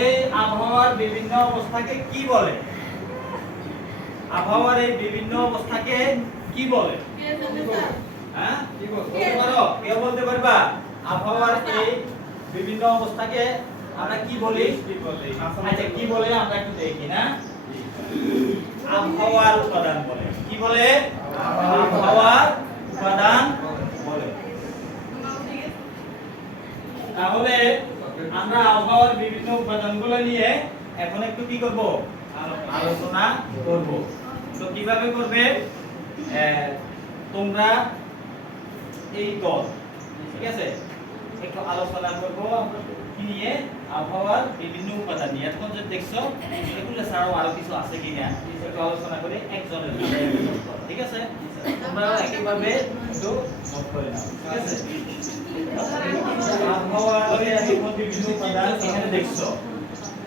এই আবহাওয়ার বিভিন্ন অবস্থাকে কি বলে? আবহাওয়ার এই বিভিন্ন অবস্থাকে কি বলে? হ্যাঁ, কি বলতে পারো? কেউ বলতে পারবা? আবহাওয়ার এই বিভিন্ন অবস্থাকে আমরা কি বলি? আচ্ছা, কি বলে আমরা একটু দেখি না? আবহাওয়ার উপাদান বলে। কি বলে? আবহাওয়ার উপাদান বলে। তাহলে আমরা আবহাওয়ার বিভিন্ন উপাদানগুলো নিয়ে এখন একটু কি করব? আলোচনা করব। তো কিভাবে করবে? তোমরা এই দল, ঠিক আছে, একটু আলোচনা করব কি নিয়ে? আবহাওয়ার বিভিন্ন উপাদান নিয়ে। এখন যে দেখছো এগুলো ছাড়াও আরো কিছু আছে কিনা একটু আলোচনা করে একজনের ঠিক আছে? তোমরা একইভাবে একটু নোট করে নাও, ঠিক আছে? আবহাওয়ার বিভিন্ন উপাদান এখানে দেখছো,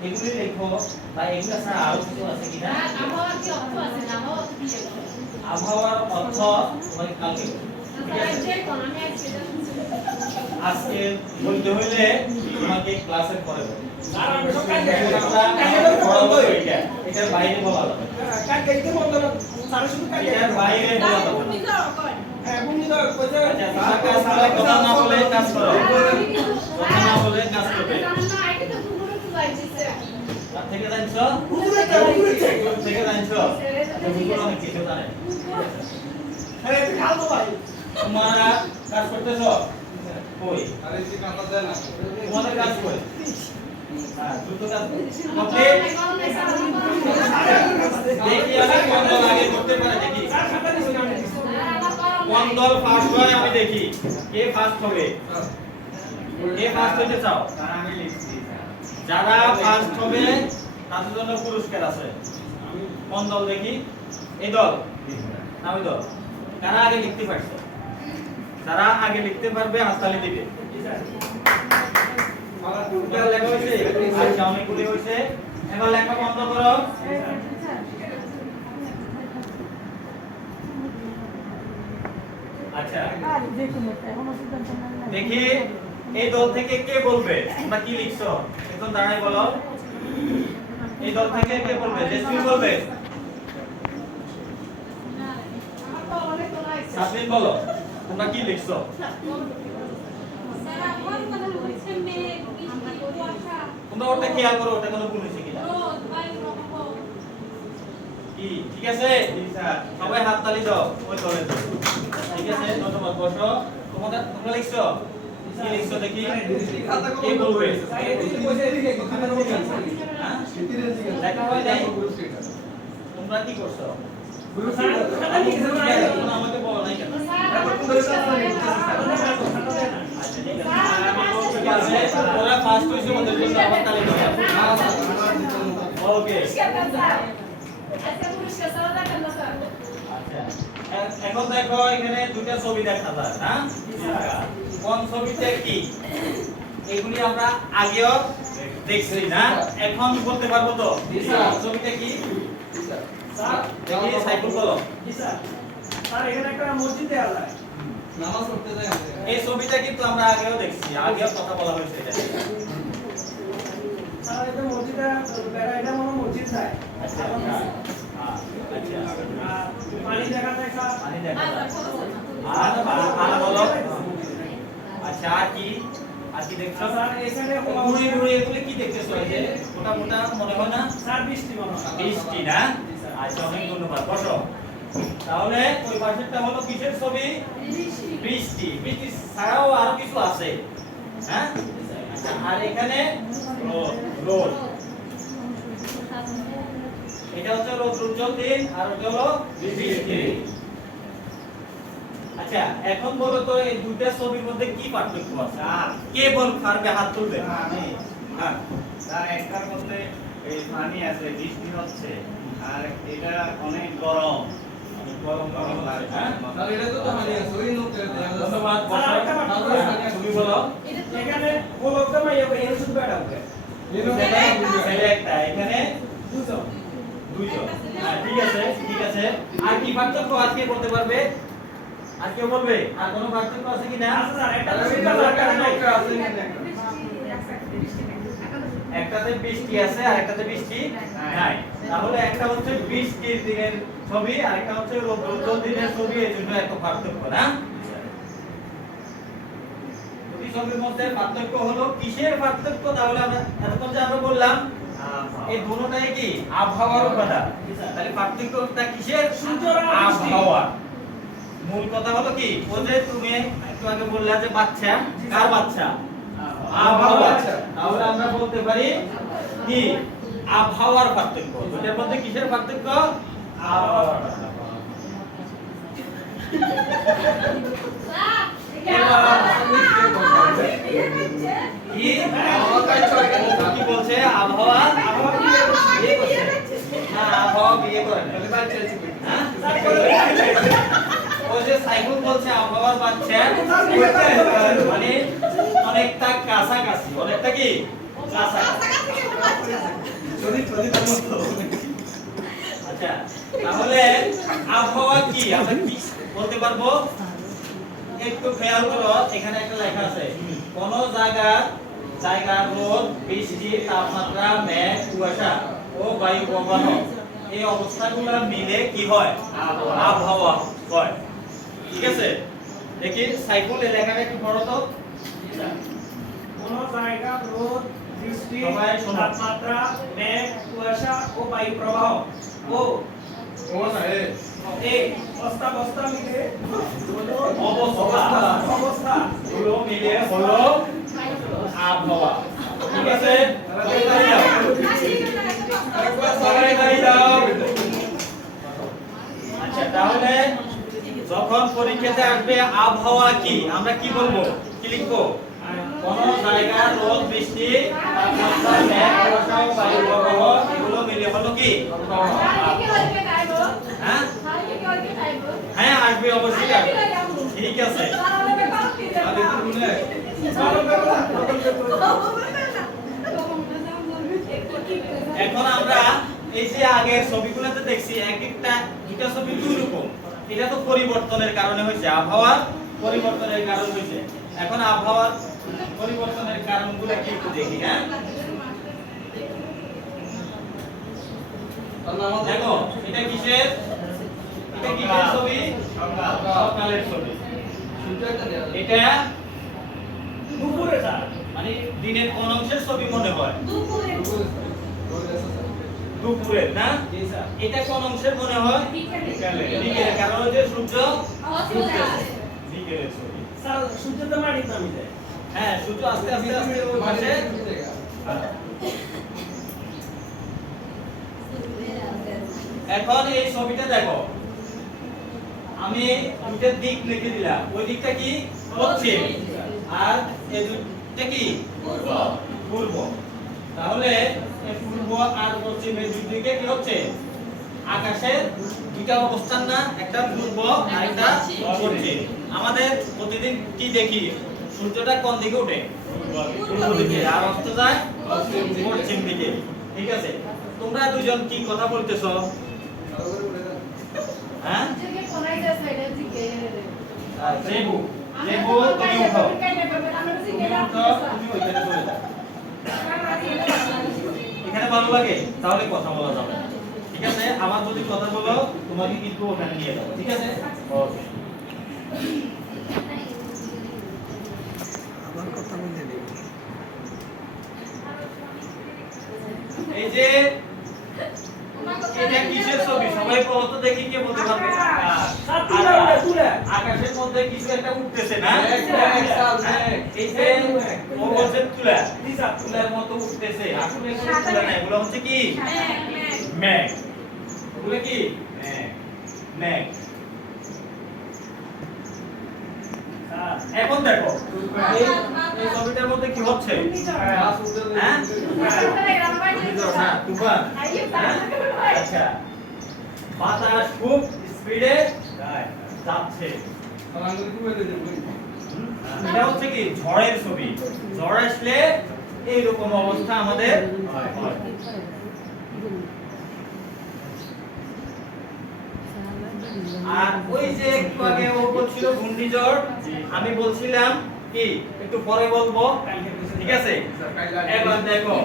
এগুলি লেখো বা এগুলো ছাড়া আরো কিছু আছে কিনা? আবহাওয়ার কি অর্থ আছে? আবহাওয়া কি লেখো? আবহাওয়ার অর্থ তোমাকে কালকে আজকে বলতে হইলে তোমাকে ক্লাসের পরে বলবো। এটার বাইরে বলা যাবে, এটার বাইরে বলা যাবে। কথা না বলে কাজ করো, কথা না বলে কাজ করবে। তার থেকে জানছো, থেকে জানছো অনেক কিছু জানে। তোমরা কাজ করতেছো কই? তোমাদের কাজ কই? দ্রুত কাজ দেখি আমি কোন দল আগে করতে পারে দেখি। কোন দল ফার্স্ট হয় আমি দেখি। কে ফার্স্ট হবে? কে ফার্স্ট হইতে চাও? আমি লিখছি। যারা ফার্স্ট হবে তাদের জন্য পুরস্কার আছে। কোন দল দেখি? এই দল না ওই দল? কারা আগে লিখতে পারছো? যারা আগে লিখতে পারবে হাততালি দিবে। লেখা হয়েছে? আচ্ছা, অনেকগুলি হয়েছে। এবার লেখা বন্ধ করো। আচ্ছা, দেখি এই দল থেকে কে বলবে? তোমরা কি লিখছো? এখন দাঁড়াই বলো। এই দল থেকে কে বলবে? জেসমিন বলবে? সাবিন বলো, তোমরা কি লিখছো? তোমরা ওটা খেয়াল করো, ওটা কোনো ভুল হয়েছে কিনা। কি ঠিক আছে? সবাই হাততালি দাও ওই দলের জন্য। ঠিক আছে, ধন্যবাদ। বসো। তোমরা লিখছো? কি লিখছো দেখি? কে বলবে? দেখা হয় নাই? তোমরা কি করছো? আমাকে বলো নাই কেন? ওরা ফার্স্ট হইছে, ওদের জন্য আবার তালি দাও। ওকে, এখন দেখো এখানে দুটো ছবি দেখা যায় না? কোন ছবিতে কি? এগুলি আমরা আগেও দেখছি না? এখন বলতে পারবো তো ছবিতে কি? স্যার দেখি সাইকেল বলো। জি স্যার। স্যার এখানে একটা মসজিদ দেয়া যায়, নামাজ পড়তে যায়। এই ছবিটা কিন্তু আমরা আগেও দেখছি, আগেও কথা বলা হয়েছে এটা। স্যার এটা মসজিদটা এটা মনে মসজিদ যায়। আচ্ছা আচ্ছা, পানি দেখা যায় স্যার, পানি দেখা যায়। আর বলো। আচ্ছা, আর কি? আর কি দেখছো? স্যার এই সাইডে ঘুরে ঘুরে এগুলো কি দেখতেছো? এই যে মোটা মোটা মনে হয় না? স্যার বৃষ্টি মনে হয়। বৃষ্টি না? আচ্ছা, অনেক ধন্যবাদ। বসো। তাহলে ওই পাশেরটা হলো কিসের ছবি? বৃষ্টি। বৃষ্টি ছাড়াও আরো কিছু আছে, হ্যাঁ? আচ্ছা, আর এখানে রোদ। এটা হচ্ছে রোদ উজ্জ্বল দিন, আর ওটা হলো বৃষ্টি। আচ্ছা, এখন বলো তো এই দুইটা ছবির মধ্যে কি পার্থক্য আছে? কে বল পারবে? হাত তুলবে। আমি। হ্যাঁ স্যার, একটার মধ্যে এই পানি আছে, বৃষ্টি হচ্ছে, আর এটা অনেক গরম। গরম গরম লাগে। হ্যাঁ স্যার, এটা তো পানি আছে ওই নোটে। ধন্যবাদ। তুমি বলো। এখানে বলতে না এই শুধু এটা হবে। ছেলে একটা, এখানে দুজন। হ্যাঁ, ঠিক আছে ঠিক আছে। আর কি পার্থক্য আজকে বলতে পারবে? আর কেউ বলবে? আর কোনো পার্থক্য আছে কি না? আছে স্যার, একটা আছে এখানে। একটাতে বৃষ্টি আছে আর একটাতে বৃষ্টি নাই। তাহলে একটা হচ্ছে বৃষ্টির দিনের ছবি আর একটা হচ্ছে রৌদ্র দিনের ছবি, এই জন্য এত পার্থক্য না। দুই ছবির মধ্যে পার্থক্য হলো কিসের পার্থক্য? তাহলে আমরা এতক্ষণ যে আমরা বললাম এই দুটোটাই কি আবহাওয়ার উপাদান। তাহলে পার্থক্যটা কিসের? আবহাওয়া। মূল কথা হলো কি, ও যে তুমি একটু আগে বললা যে বাচ্চা, কার বাচ্চা? আবহাওয়া। তাহলে আমরা বলতে পারি কি আবহাওয়ার পার্থক্য। দুটার মধ্যে কিসের পার্থক্য? আবহাওয়ার পার্থক্য। কি বলছে? আবহাওয়া আবহাওয়া বিয়ে করে ও যে সাইকেল বলছে আবহাওয়ার বাচ্চা, মানে অনেকটা কাছাকাছি। অনেকটা কি আচ্ছা, তাহলে আবহাওয়া কি আমরা কি বলতে পারবো? একটু খেয়াল করো, এখানে একটা লেখা আছে কোন জায়গার রোদ, বৃষ্টি, তাপমাত্রা, মেঘ, কুয়াশা ও বায়ু প্রবাহ, এই অবস্থাগুলো মিলে কি হয়? আবহাওয়া হয়। ঠিক আছে, দেখি সাইকুল এই লেখাটা একটু পড়ো তো। কোন জায়গার রোদ, বৃষ্টি, সবাই শোনো। তাপমাত্রা, মেঘ, কুয়াশা ও বায়ু প্রবাহ ও এই অবস্থা মিলে অবস্থা গুলো মিলে হলো আবহাওয়া। ঠিক আছে, সবাই তালি দাও। আচ্ছা, তাহলে যখন পরীক্ষাতে আসবে আবহাওয়া কি, আমরা কি বলবো, কি লিখবো? কোন জায়গার রোদ, বৃষ্টি, তাপমাত্রা, মেঘ, কুয়াশা ও বায়ু প্রবাহ এগুলো মিলে হলো কি হ্যাঁ হ্যাঁ আসবে, অবশ্যই আসবে। ঠিক আছে, এখন আমরা এই যে আগের ছবিগুলোতে দেখছি এক একটা দুটা ছবি দুই রকম। এটা তো পরিবর্তনের কারণে হয়েছে, আবহাওয়ার পরিবর্তনের কারণে হয়েছে। এখন আবহাওয়ার পরিবর্তনের কারণগুলো কি একটু দেখি। হ্যাঁ, দেখো এটা কিসের? এটা কিসের ছবি? সকালের ছবি। এটা দুপুরে স্যার মানে দিনের কোন অংশের ছবি মনে হয়? দুপুরের না? এটা কোন অংশের মনে হয়? বিকেলের। কারণ হচ্ছে সূর্য বিকেলের ছবি। স্যার সূর্য তো মাটিতে নামে যায়। হ্যাঁ, সূর্য আস্তে আস্তে আস্তে ওই পাশে। এখন এই ছবিটা দেখো, আমি দুইটা দিক লিখে দিলাম। ওই দিকটা কি? পশ্চিম, আর এই দুইটা কি? পূর্ব। তাহলে এই পূর্ব আর পশ্চিম এই দুই দিকে কি হচ্ছে? আকাশের দুইটা অবস্থান না, একটা পূর্ব আর একটা পশ্চিম। আমাদের প্রতিদিন কি দেখি? সূর্যটা কোন দিকে ওঠে? পূর্ব দিকে, আর অস্ত যায় পশ্চিম দিকে। ঠিক আছে, তোমরা দুজন কি কথা বলতেছো? হ্যাঁ, জেবু জেবু তুমি উঠো, তুমি ওইখানে চলে যাও। এখানে ভালো লাগে তাহলে কথা বলা যাবে। ঠিক আছে, আমার যদি কথা বলো তোমাকে কিন্তু ওখানে নিয়ে যাবো। ঠিক আছে, ওকে। এই যে এটা কিসের ছবি? সবাই বলো তো দেখি, কে বলতে পারবে? আকাশের মধ্যে কিছু একটা উঠতেছে না? এই যে ও বলছে তুলা, তুলার মতো উঠতেছে। আসলে এগুলো তুলা না, এগুলো হচ্ছে কি? মেঘ। এগুলো কি? মেঘ। এখন দেখো এই ছবিটার মধ্যে কি হচ্ছে? হ্যাঁ, না তুফান। আচ্ছা, বাতাস খুব স্পিডে যাচ্ছে। এটা হচ্ছে কি? ঝড়ের ছবি। ঝড় আসলে এইরকম অবস্থা আমাদের হয়। আর ওই যে একটু আগে ও বলছিল ঘূর্ণিঝড়, আমি বলছিলাম কি একটু পরে বলবো। ঠিক আছে, এবার দেখো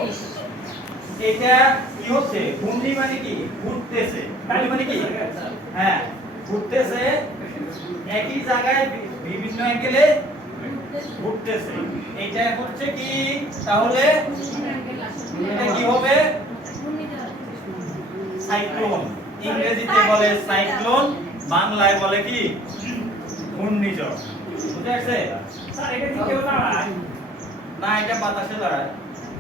এটা কি হচ্ছে ঘূর্ণি মানে কি ঘুরতেছে ঘূর্ণি মানে কি হ্যাঁ ঘুরতেছে একই জায়গায় বিভিন্ন অ্যাঙ্গেলে ঘুরতেছে এটা হচ্ছে কি তাহলে এটা কি হবে সাইক্লোন ইংরেজিতে বলে সাইক্লোন বাংলায় বলে কি ঘূর্ণিঝড় বুঝতে পারছে স্যার এটা কি কেউ দাঁড়ায় না এটা বাতাসে দাঁড়ায়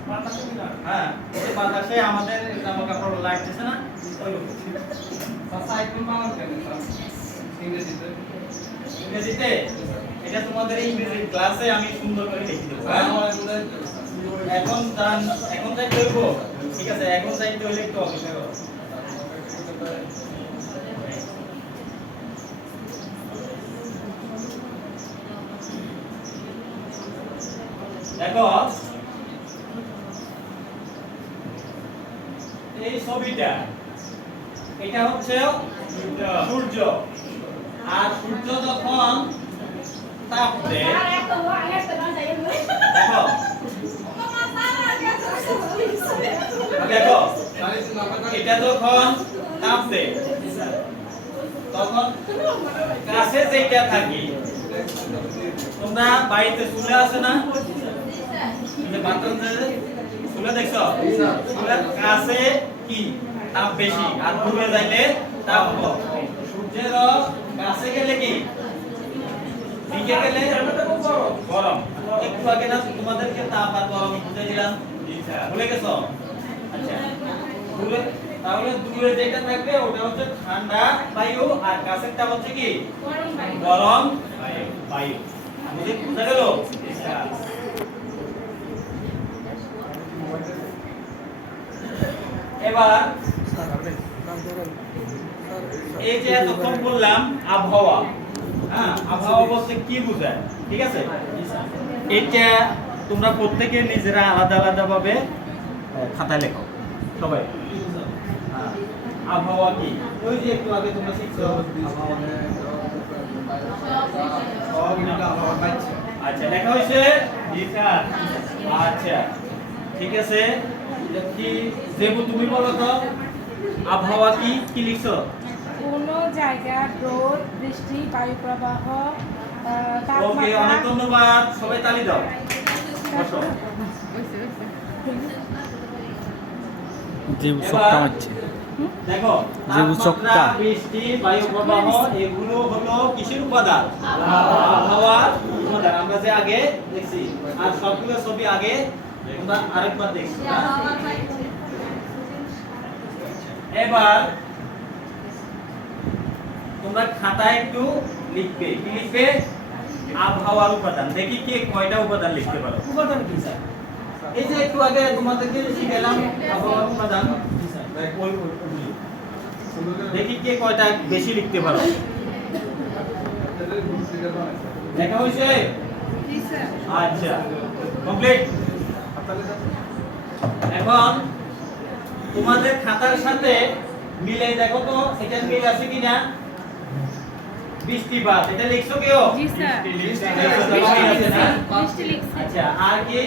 বাতাসে কি দাঁড়ায় হ্যাঁ এই বাতাসে আমাদের জামা কাপড় লাগতেছে না ওই সাইক্লোন বানান কেন ইংরেজিতে ইংরেজিতে এটা তোমাদের ইংরেজি ক্লাসে আমি সুন্দর করে লিখে দেবো হ্যাঁ হ্যাঁ? আমার বুঝাই এখন যাই করবো ঠিক আছে এখন যাই তো লিখতে হবে দেখো এই ছবিটা এটা হচ্ছে সূর্য আর সূর্য যখন তাপ দেয় আর একটা ও একটা না যাই বলে দেখো মামা তারা গেছে দেখো তাহলে নাম্বার এটা যখন তাপ দেয় তখন কাছে যেটা থাকি তোমরা বাড়িতে চুলা আছে না এই যে বাথরুম চুলা দেখছো চুলার কাছে কি তাপ বেশি আর দূরে যাইলে তাপ কম সূর্যের কাছে গেলে কি দিকে গেলে গরম একটু আগে না তোমাদেরকে তাপ আর গরম বুঝাই দিলাম ভুলে গেছো আচ্ছা দূরে তাহলে দূরে যেটা থাকবে ওটা হচ্ছে ঠান্ডা বায়ু আর কাছেরটা হচ্ছে কি গরম ভাই গরম বায়ু বুঝা গেল এবার এই যে এতক্ষণ বললাম আবহাওয়া হ্যাঁ আবহাওয়া বলতে কি বোঝায় ঠিক আছে এটা তোমরা প্রত্যেকে নিজেরা আলাদা আলাদা ভাবে খাতায় লেখো সবাই হ্যাঁ, আবহাওয়া কি ওই যে একটু আগে তোমরা শিখছো আচ্ছা লেখা হয়েছে আচ্ছা ঠিক আছে কি যেবু তুমি বলো তো আবহাওয়া কি কি লিখছো কোনো জায়গার রোদ বৃষ্টি বায়ু প্রবাহ ওকে অনেক ধন্যবাদ সবাই তালি দাও বসো যে এবার উৎসবটা হচ্ছে দেখো যে উৎসবটা। তাপমাত্রা, বৃষ্টি বায়ু প্রবাহ এগুলো হলো কিসের উপাদান আবহাওয়ার উপাদান আমরা যে আগে দেখছি আর সবগুলো ছবি আগে তোমরা আরেকবার দেখছো না? এবার তোমরা খাতায় একটু লিখবে কি লিখবে আবহাওয়ার উপাদান দেখি কে কয়টা উপাদান লিখতে পারো উপাদান কি স্যার এই যে একটু আগে তোমাদেরকে শিখালাম আবহাওয়ার উপাদান দেখি কে কয়টা বেশি লিখতে পারো দেখা হয়েছে আচ্ছা কমপ্লিট এখন তোমাদের খাতার সাথে মিলে দেখো তো এটা মিল আছে কিনা বৃষ্টিপাত এটা লিখছো কেউ জি স্যার মিল আছে না? বৃষ্টি লিখছি আচ্ছা আর কি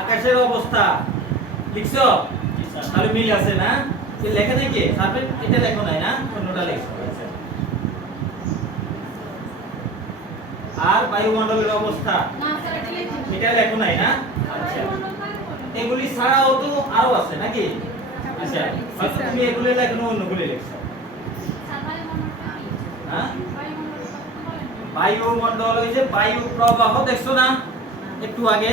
আকাশের অবস্থা লিখছো তাহলে মিল আছে না যে লেখা নেই কি সাবজেক্ট এটা লেখো নাই না অন্যটা লিখছো আচ্ছা। আর বায়ুমণ্ডলের অবস্থা না স্যার এটা লিখি এটা লেখো নাই না আচ্ছা এগুলি ছাড়াও তো আরো আছে নাকি আচ্ছা হয়তো তুমি এগুলি লেখো না অন্যগুলি লিখছো হ্যাঁ বায়ুমণ্ডল ওই যে বায়ু প্রবাহ দেখছো না একটু আগে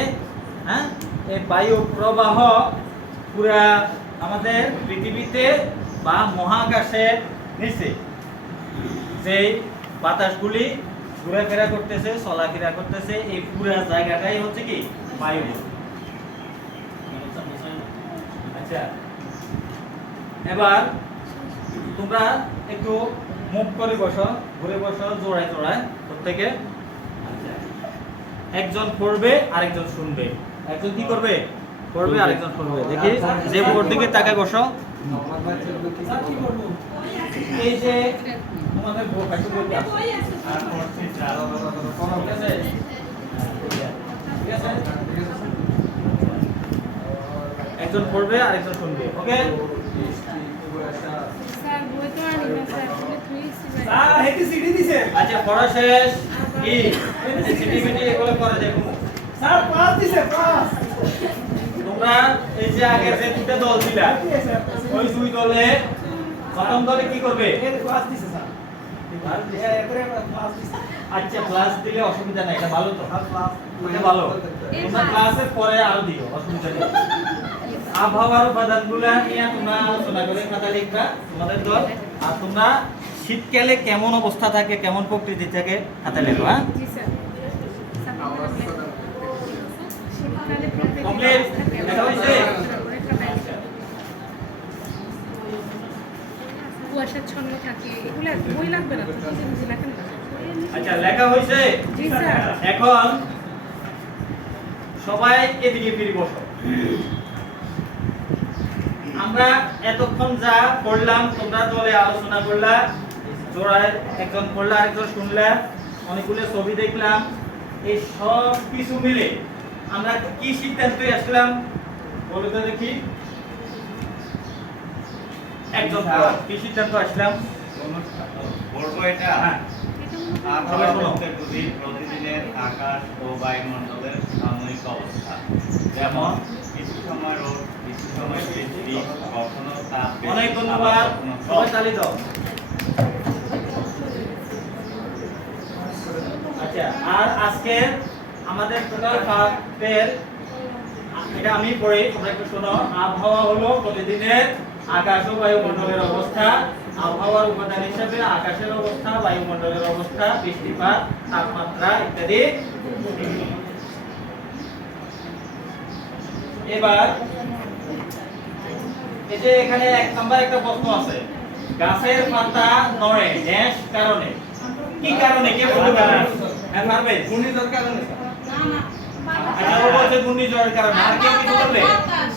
হ্যাঁ এই বায়ু প্রবাহ পুরা আমাদের পৃথিবীতে বা মহাকাশের নিচে যে বাতাসগুলি ঘোরাফেরা করতেছে চলাফেরা করতেছে এই পুরা জায়গাটাই হচ্ছে কি বায়ু আচ্ছা এবার তোমরা একটু মুভ করে বসো ঘুরে বসো জোড়ায় জোড়ায় প্রত্যেকে আচ্ছা একজন পড়বে আরেকজন শুনবে একজন কি করবে পড়বে আরেকজন শুনবে দেখি যে বোর্ড দিকে তাকায় বসো স্যার কি করব এই যে তোমাদের বোর্ড একটু বলতে আছে আর পড়ছে যা ঠিক আছে ঠিক আছে একজন পড়বে আরেকজন শুনবে, ওকে? বৃষ্টি কুয়াশা স্যার বই তো আনি না স্যার বলে থুইছি ভাই স্যার হেটি সিডি দিছে আচ্ছা পড়া শেষ। কি সিটিভিটি এগুলো করে দেখো। স্যার পাস দিছে পাস তোমরা এই যে আগের যে দুটো দল ছিল, ওই দুই দলে প্রথম দলে কি করবে? এই পাস দিছে স্যার এবারে পাস দিছে আচ্ছা ক্লাস দিলে অসুবিধা নাই, এটা ভালো তো, ক্লাস এটা ভালো। তোমরা ক্লাসের পরে আরো দিও, অসুবিধা নেই। আবহাওয়ার উপাদানগুলো নিয়ে তোমরা আলোচনা করে খাতা লিখবা তোমাদের দল। আর তোমরা শীতকালে কেমন অবস্থা থাকে, কেমন প্রকৃতি থাকে খাতা লিখবা, হ্যাঁ? জি স্যার আমার শীতকালে প্রকৃতির Complete? অবস্থা কেমন? লেখা হয়েছে? কুয়াশাচ্ছন্ন থাকে এগুলো বই লাগবে না তো বুঝে বুঝে লেখেন না আচ্ছা লেখা হয়েছে? জি স্যার এখন সবাই এদিকে ফিরে বসো। আমরা এতক্ষণ যা পড়লাম তোমরা দলে আলোচনা করলা, জোড়ায় একজন পড়লা আরেকজন শুনলা, অনেকগুলো ছবি দেখলাম, এই সব কিছু মিলে আমরা কি সিদ্ধান্তে আসলাম বলো তো দেখি। একজন বলো, কি সিদ্ধান্ত আসলাম? বলবো এটা হ্যাঁ আবহাওয়া বলতে বুঝি প্রতিদিনের আকাশ ও বায়ুমণ্ডলের সাময়িক অবস্থা, যেমন কিছু সময় রোদ, কিছু সময় বৃষ্টি, কখনো তাপ বেশি, অনেক আবার ধন্যবাদ, কখনো কম। সবাই তালি দাও। আচ্ছা আর আজকে আমাদের টোটাল পাঠের এটা আমি পড়ি, তোমরা একটু শোনো। আবহাওয়া হলো প্রতিদিনের আকাশ ও বায়ুমণ্ডলের অবস্থা। আবহাওয়ার উপাদান হিসেবে আকাশের অবস্থা, বায়ুমণ্ডলের অবস্থা, বৃষ্টিপাত, তাপমাত্রা ইত্যাদি। এবার এই যে এখানে এক নাম্বার একটা প্রশ্ন আছে, গাছের পাতা নড়ে ড্যাশ কারণে। কি কারণে কে বলতে পারে? হ্যাঁ পারবে। ঘূর্ণিঝড় কারণে স্যার না না আচ্ছা ও বলছে ঘূর্ণিঝড়ের কারণে, আর কেউ কিছু বলবে?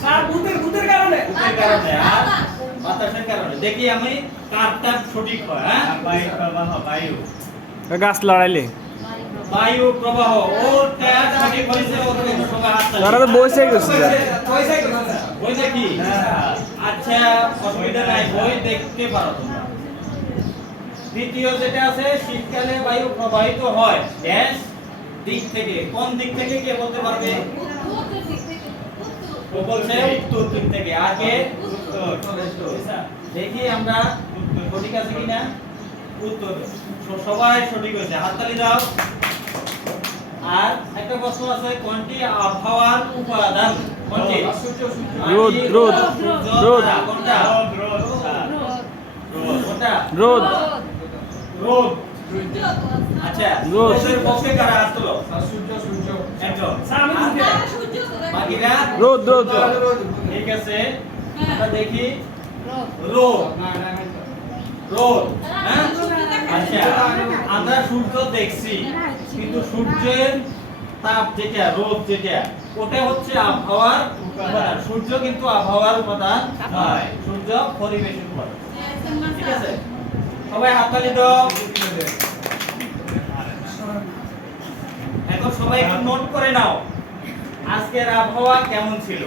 স্যার ভূতের কারণে ভূতের কারণে আর বাতাসের কারণে। দেখি আমি কারটা সঠিক হয়, হ্যাঁ? আর বায়ু প্রবাহ, বায়ু গাছ লড়াইলে বায়ু প্রবাহ ওরটা সঠিক হয়েছে, ওর জন্য সবাই হাত তালি। তারা তো বসে গেছে স্যার পয়সা কত স্যার বই দেখি? আচ্ছা অসুবিধা নাই, বই দেখতে পারো তোমরা। দ্বিতীয় যেটা আছে, শীতকালে বায়ু প্রবাহিত হয় ড্যাশ দিক থেকে। কোন দিক থেকে কে বলতে পারবে? ও বলছে উত্তর দিক থেকে। আর কে? দেখি আমরা সঠিক আছে কিনা। উত্তর সবাই সঠিক হয়েছে, হাততালি দাও। আর একটা প্রশ্ন আছে, কোনটি আবহাওয়ার উপাদান? কোনটি? রোদ, রোদ, রোদ। কোনটা? রোদ, স্যার। কোনটা? রোদ রোদ। আচ্ছা রোদ। রোদের পক্ষে কারা হাত তোলো? স্যার সূর্য সূর্য একজন। স্যার আমি আর বুঝতে বাকিরা? রোদ রোদ ঠিক আছে, আমরা দেখি রোদ। না না না রোদ, হ্যাঁ? আচ্ছা আমরা সূর্য দেখছি, কিন্তু সূর্যের তাপ যেটা, রোদ যেটা, ওটা হচ্ছে আবহাওয়ার উপাদান। সূর্য কিন্তু আবহাওয়ার উপাদান নয়, সূর্য পরিবেশের উপাদান। ঠিক আছে, সবাই হাততালি দাও। এখন সবাই একটু নোট করে নাও আজকের আবহাওয়া কেমন ছিল।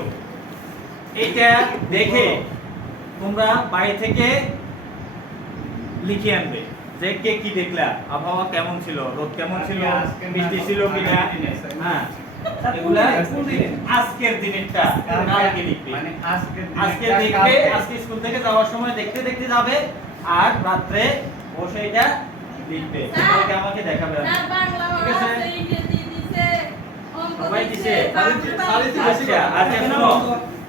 এটা দেখে তোমরা বাড়ি থেকে লিখে আনবে যে কে কি দেখলা, আবহাওয়া কেমন ছিল, রোদ কেমন ছিল, বৃষ্টি ছিল কিনা। হ্যাঁ এগুলা আজকের দিনেরটা কালকে লিখবে, মানে আজকে দেখবে, আজকে স্কুল থেকে যাওয়ার সময় দেখতে দেখতে যাবে, আর রাত্রে বসে এটা লিখবে, কালকে আমাকে দেখাবে। ঠিক আছে, সবাই দিছে? আচ্ছা আচ্ছা শোনো,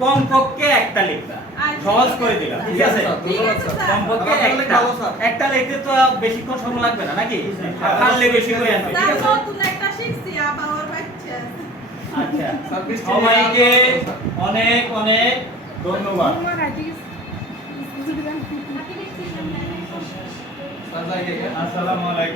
কমপক্ষে একটা লিখবা, সহজ করে দিলাম। ঠিক আছে, কমপক্ষে একটা লিখতে তো বেশিক্ষণ সময় লাগবে না নাকি, পারলে বেশি করে আনবে। ঠিক আছে, আচ্ছা সবাইকে অনেক অনেক ধন্যবাদ। আমার আইটি স্যার যাই আসসালামু আলাইকুম।